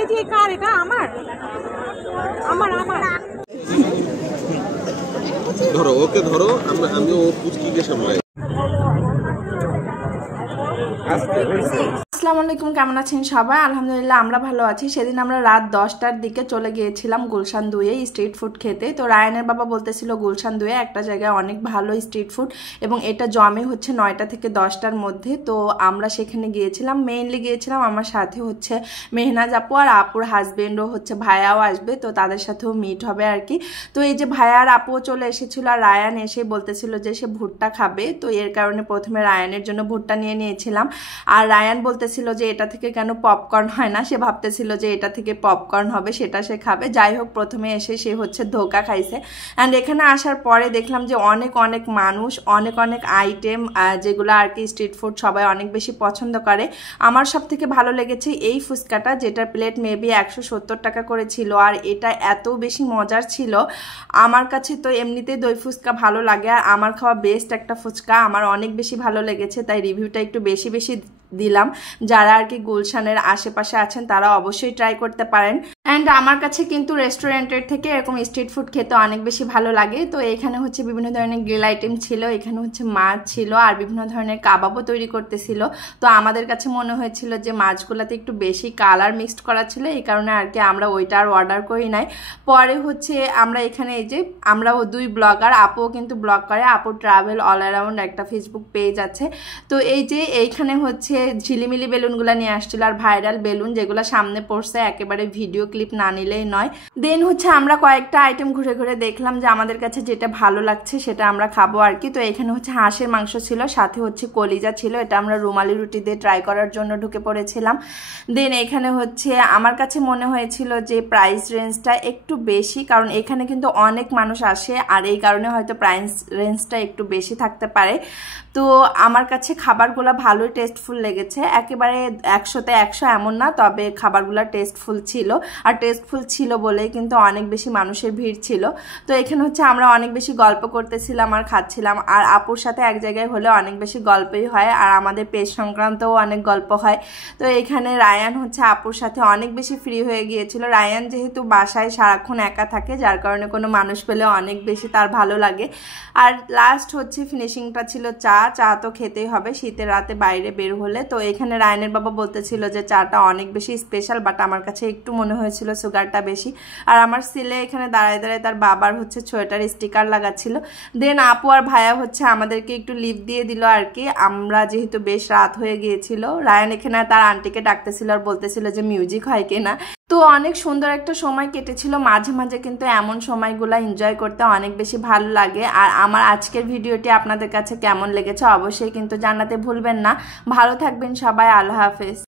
এই যে কার এটা আমার আমার আমার ধরো ওকে ধরো আমি ও পুচকিকে সামলাই। আসসালামু আলাইকুম, কেমন আছেন সবাই? আলহামদুলিল্লাহ আমরা ভালো আছি। সেদিন আমরা রাত 10টার দিকে চলে গিয়েছিলাম গুলশান 2-এ স্ট্রিট ফুড খেতে। তো রায়ানের বাবা বলতেছিল গুলশান 2-এ একটা জায়গায় অনেক ভালো স্ট্রিট ফুড এবং এটা জমে হচ্ছে 9টা থেকে 10টার মধ্যে। তো আমরা সেখানে গিয়েছিলাম, মেইনলি গিয়েছিলাম আমার সাথে হচ্ছে মেহনাজ আপু আর আপুর হাজবেন্ডও হচ্ছে ভাইয়াও আসবে, তো তাদের সাথেও মিট হবে আর কি। তো এই যে ভাইয়া আর আপুও চলে এসেছিল আর রায়ান এসে বলতেছিল যে সে ভুট্টা খাবে, তো এর কারণে প্রথমে রায়ানের জন্য ভুট্টা নিয়ে নিয়েছিলাম। আর রায়ান বলতেছিল যে এটা থেকে কেন পপকর্ন হয় না, সে ভাবতেছিল যে এটা থেকে পপকর্ন হবে, সেটা সে খাবে। যাই হোক, প্রথমে এসে সে হচ্ছে ধোকা খাইছে। অ্যান্ড এখানে আসার পরে দেখলাম যে অনেক অনেক মানুষ, অনেক অনেক আইটেম যেগুলো আর কি স্ট্রিট ফুড সবাই অনেক বেশি পছন্দ করে। আমার সব থেকে ভালো লেগেছে এই ফুচকাটা, যেটার প্লেট মেবি 170 টাকা করে ছিল। আর এটা এত বেশি মজার ছিল, আমার কাছে তো এমনিতেই দই ফুচকা ভালো লাগে আর আমার খাওয়া বেস্ট একটা ফুচকা, আমার অনেক বেশি ভালো লেগেছে, তাই রিভিউটা একটু বেশি বেশি দিলাম। যারা আর কি গুলশানের আশেপাশে আছেন তারা অবশ্যই ট্রাই করতে পারেন। অ্যান্ড আমার কাছে কিন্তু রেস্টুরেন্টের থেকে এরকম স্ট্রিট ফুড খেতে অনেক বেশি ভালো লাগে। তো এখানে হচ্ছে বিভিন্ন ধরনের গ্রিল আইটেম ছিল, এখানে হচ্ছে মাছ ছিল আর বিভিন্ন ধরনের কাবাবও তৈরি করতেছিল। তো আমাদের কাছে মনে হয়েছিল যে মাছগুলোতে একটু বেশি কালার মিক্সড করা ছিল, এই কারণে আর কি আমরা ওইটা আর অর্ডার করি নাই। পরে হচ্ছে আমরা এখানে এই যে আমরা দুই ব্লগার, আপুও কিন্তু ব্লগ করে, আপু ট্রাভেল অল অ্যারাউন্ড একটা ফেসবুক পেজ আছে। তো এই যে এইখানে হচ্ছে ঝিলিমিলি বেলুনগুলো নিয়ে আসছিল আর ভাইরাল বেলুন যেগুলো সামনে পড়ছে, একেবারে ভিডিও ক্লিপ না নিলেই নয়। দেন হচ্ছে আমরা কয়েকটা আইটেম ঘুরে ঘুরে দেখলাম যে আমাদের কাছে যেটা ভালো লাগছে সেটা আমরা খাবো আর কি। তো এখানে হচ্ছে হাঁসের মাংস ছিল, সাথে হচ্ছে কলিজা ছিল, এটা আমরা রুমালি রুটি দিয়ে ট্রাই করার জন্য ঢুকে পড়েছিলাম। দেন এখানে হচ্ছে আমার কাছে মনে হয়েছিল যে প্রাইস রেঞ্জটা একটু বেশি, কারণ এখানে কিন্তু অনেক মানুষ আসে আর এই কারণে হয়তো প্রাইস রেঞ্জটা একটু বেশি থাকতে পারে। তো আমার কাছে খাবারগুলো ভালোই টেস্টফুল লেগেছে, একেবারে 100তে 100 এমন না, তবে খাবারগুলো টেস্টফুল ছিল। আর টেস্টফুল ছিল বলেই কিন্তু অনেক বেশি মানুষের ভিড় ছিল। তো এখানে হচ্ছে আমরা অনেক বেশি গল্প করতেছিলাম আর খাচ্ছিলাম, আর আপুর সাথে এক জায়গায় হলে অনেক বেশি গল্পই হয় আর আমাদের পেজ সংক্রান্তও অনেক গল্প হয়। তো এখানে রায়ান হচ্ছে আপুর সাথে অনেক বেশি ফ্রি হয়ে গিয়েছিল। রায়ান যেহেতু বাসায় সারাক্ষণ একা থাকে, যার কারণে কোনো মানুষ পেলে অনেক বেশি তার ভালো লাগে। আর লাস্ট হচ্ছে ফিনিশিংটা ছিল চা তো খেতেই হবে শীতের রাতে বাইরে বের হলে। তো এখানে রায়ানের বাবা বলতেছিল যে চাটা অনেক বেশি স্পেশাল, বাট আমার কাছে একটু মনে হয়েছিল সুগারটা বেশি। আর আমার ছেলে এখানে দাঁড়ায় দাঁড়ায় তার বাবার হচ্ছে সোয়েটার স্টিকার লাগাচ্ছিল। দেন আপু আর ভাইয়া হচ্ছে আমাদেরকে একটু লিফট দিয়ে দিল আর কি, আমরা যেহেতু বেশ রাত হয়ে গিয়েছিল। রায়ান এখানে তার আন্টিকে ডাকতেছিল আর বলতেছিল যে মিউজিক হয় কিনা। তো অনেক সুন্দর একটা সময় কেটেছিল। মাঝে মাঝে কিন্তু এমন সময়গুলো এনজয় করতে অনেক বেশি ভালো লাগে। আর আমার আজকের ভিডিওটি আপনাদের কাছে কেমন লেগেছে অবশ্যই কিন্তু জানাতে ভুলবেন না। ভালো থাকবেন সবাই, আল্লাহ হাফেজ।